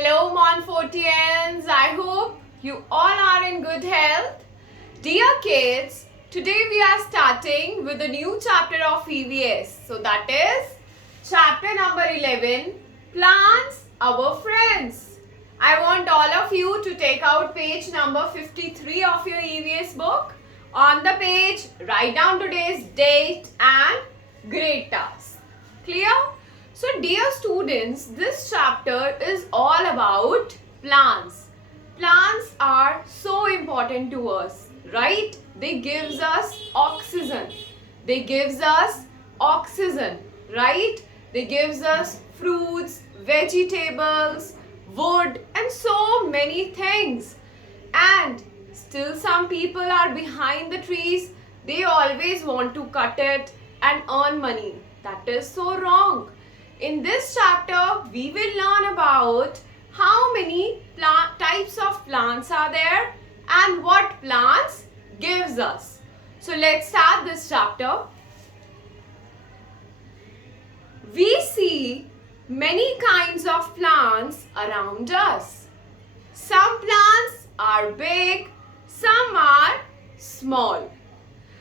Hello Montfortians, I hope you all are in good health. Dear kids, today we are starting with a new chapter of EVS. So that is chapter number 11, Plants, Our Friends. I want all of you to take out page number 53 of your EVS book. On the page, write down today's date and grade task. Clear? So dear students, this chapter is all about plants. Plants are so important to us, right? They gives us oxygen. They gives us oxygen, right? They gives us fruits, vegetables, wood and so many things. And still some people are behind the trees. They always want to cut it and earn money. That is so wrong. In this chapter, we will learn about how many types of plants are there and what plants gives us. So let's start this chapter. We see many kinds of plants around us. Some plants are big, some are small.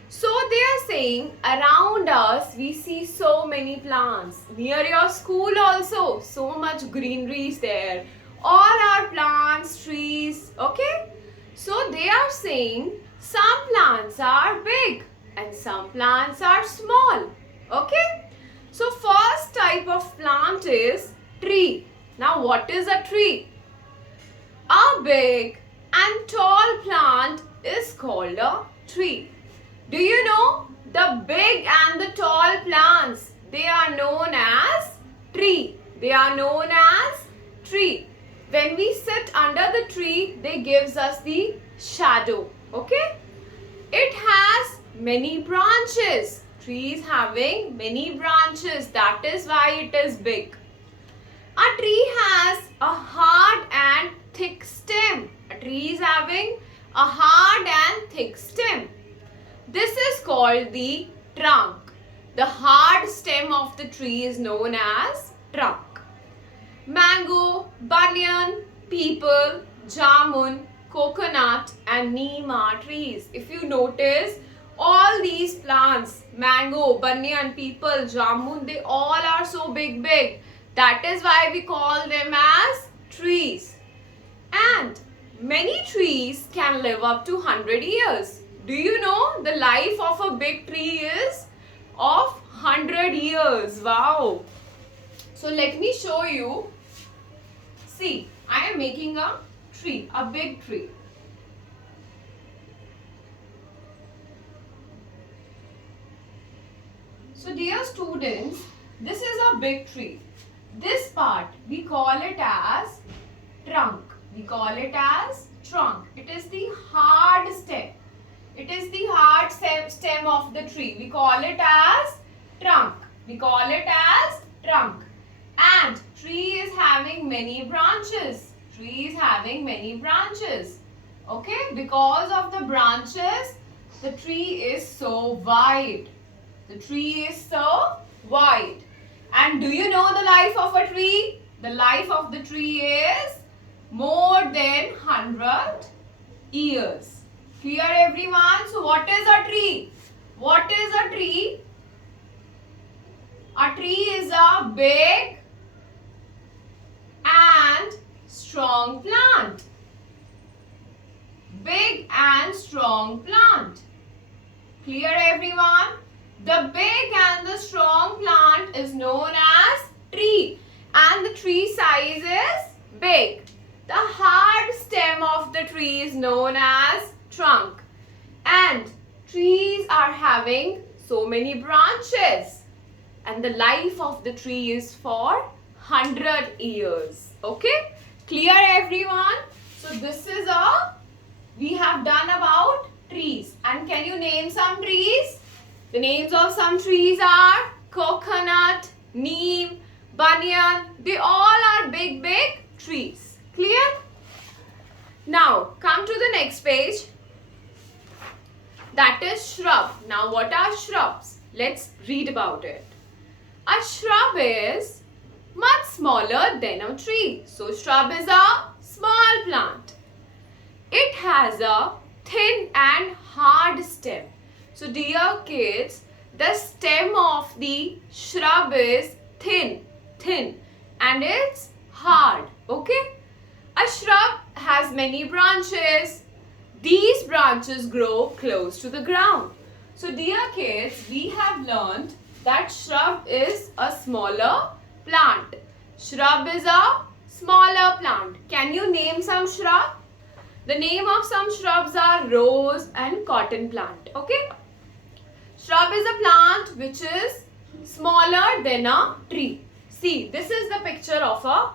So they are saying around us we see so many plants. Near your school also so much greenery is there. All are plants, trees, okay? So they are saying some plants are big and some plants are small, okay? So first type of plant is tree. Now what is a tree? A big and tall plant is called a tree. Do you know the big and the tall plants, they are known as tree. They are known as tree. When we sit under the tree, they gives us the shadow. Okay? It has many branches. Trees having many branches. That is why it is big. A tree has a hard and thick stem. A tree is having a hard and thick stem. This is called the trunk. The hard stem of the tree is known as trunk. Mango, banyan, peepal, jamun, coconut and neem are trees. If you notice, all these plants, mango, banyan, peepal, jamun, they all are so big. That is why we call them as trees. And many trees can live up to 100 years. Do you know the life of a big tree is of 100 years? Wow. So let me show you. See, I am making a tree, a big tree. So dear students, this is a big tree. This part we call it as trunk. We call it as trunk. It is the hard stem. It is the hard stem of the tree. We call it as trunk. We call it as trunk. And tree is having many branches. Tree is having many branches. Okay? Because of the branches, the tree is so wide. The tree is so wide. And do you know the life of a tree? The life of the tree is more than 100 years. Clear everyone? So what is a tree? What is a tree? A tree is a big and strong plant. Big and strong plant. Clear everyone? The big and the strong plant is known as tree and the tree size is big. The hard stem of the tree is known as trunk. And trees are having so many branches. And the life of the tree is for 100 years. Okay? Clear everyone? So this is we have done about trees. And can you name some trees? The names of some trees are coconut, neem, banyan. They all are big trees. Clear? Now come to the next page. That is shrub. Now what are shrubs? Let's read about it. A shrub is much smaller than a tree. So shrub is a small plant. It has a thin and hard stem. So dear kids, the stem of the shrub is thin and it's hard. Okay? A shrub has many branches. These branches grow close to the ground. So dear kids, we have learned that shrub is a smaller plant. Shrub is a smaller plant. Can you name some shrub? The name of some shrubs are rose and cotton plant. Okay? Shrub is a plant which is smaller than a tree. See, this is the picture of a